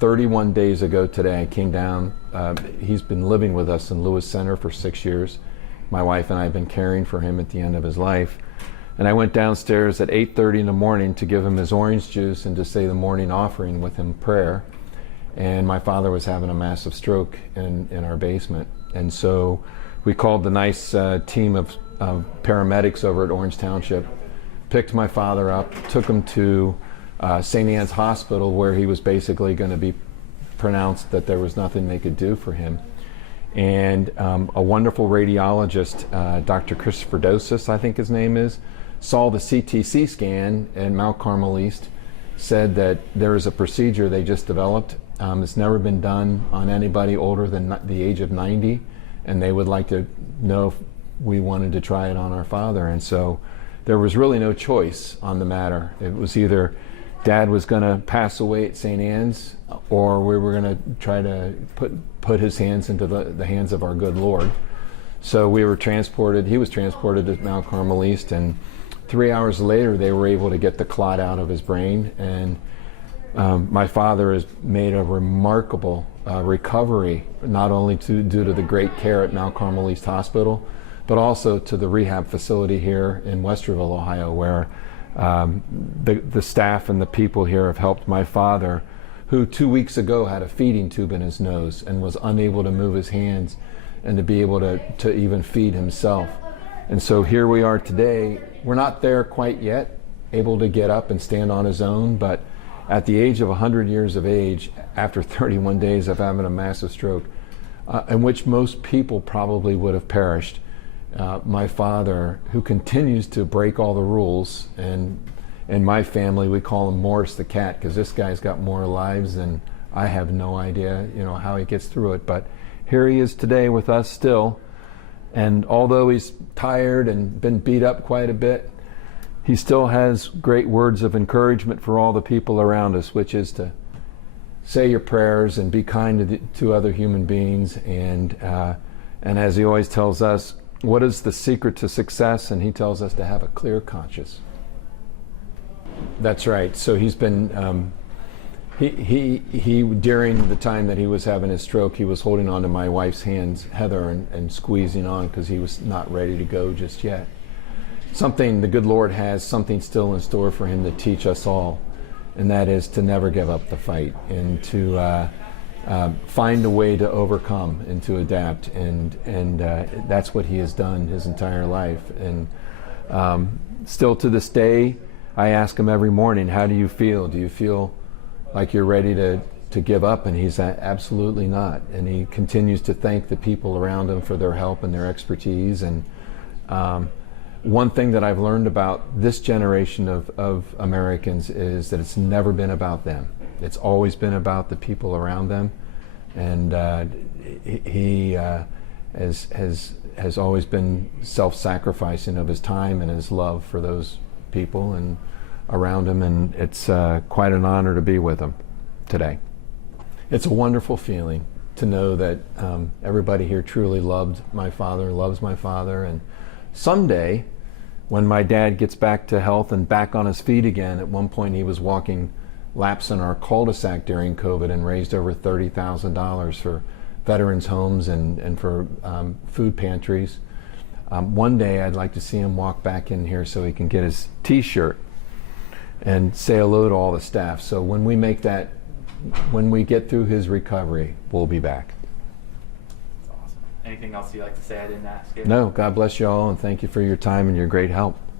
31 days ago today, I came down. He's been living with us in Lewis Center for 6 years. My wife and I have been caring for him at the end of his life. And I went downstairs at 8:30 in the morning to give him his orange juice and to say the morning offering with him prayer. And my father was having a massive stroke in our basement. And so we called the nice team of paramedics over at Orange Township, picked my father up, took him to St. Anne's Hospital, where he was basically going to be pronounced that there was nothing they could do for him. And a wonderful radiologist, Dr. Christopher Dosis, I think his name is, saw the CTC scan in Mount Carmel East, said that there is a procedure they just developed. It's never been done on anybody older than the age of 90, and they would like to know if we wanted to try it on our father. And so there was really no choice on the matter. It was either Dad was going to pass away at St. Anne's, or we were going to try to put his hands into the hands of our good Lord. So he was transported to Mount Carmel East, and 3 hours later they were able to get the clot out of his brain. And my father has made a remarkable recovery, not only due to the great care at Mount Carmel East Hospital, but also to the rehab facility here in Westerville, Ohio, where the staff and the people here have helped my father, who 2 weeks ago had a feeding tube in his nose and was unable to move his hands and to be able to even feed himself. And so here we are today. We're not there quite yet, able to get up and stand on his own, but at the age of 100 years of age, after 31 days of having a massive stroke, in which most people probably would have perished, my father, who continues to break all the rules, and in my family we call him Morris the cat, because this guy's got more lives than I have no idea, how he gets through it. But here he is today with us still, and although he's tired and been beat up quite a bit, he still has great words of encouragement for all the people around us, which is to say your prayers and be kind to other human beings. And as he always tells us, what is the secret to success? And he tells us to have a clear conscience. That's right. So he's been, he during the time that he was having his stroke, he was holding on to my wife's hands, Heather, and squeezing on, because he was not ready to go just yet. The good Lord has something still in store for him to teach us all, and that is to never give up the fight, and to find a way to overcome and to adapt, and that's what he has done his entire life. And still to this day, I ask him every morning, how do you feel? Do you feel like you're ready to give up? And he's absolutely not. And he continues to thank the people around him for their help and their expertise. And one thing that I've learned about this generation of Americans is that it's never been about them. It's always been about the people around them. And he has always been self-sacrificing of his time and his love for those people and around him, and it's quite an honor to be with him today. It's a wonderful feeling to know that everybody here truly loves my father, and someday when my dad gets back to health and back on his feet again, at one point he was walking laps in our cul-de-sac during COVID and raised over $30,000 for veterans homes and for food pantries. One day I'd like to see him walk back in here so he can get his t-shirt and say hello to all the staff. So when we get through his recovery, we'll be back. That's awesome. Anything else you'd like to say I didn't ask you? No, God bless you all, and thank you for your time and your great help.